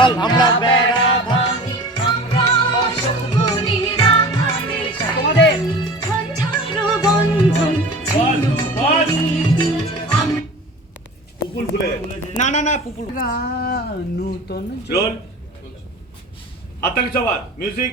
চল আমরা আচ্ছা, না না না পুপুল নূতন আপনাকে সবার। মিউজিক।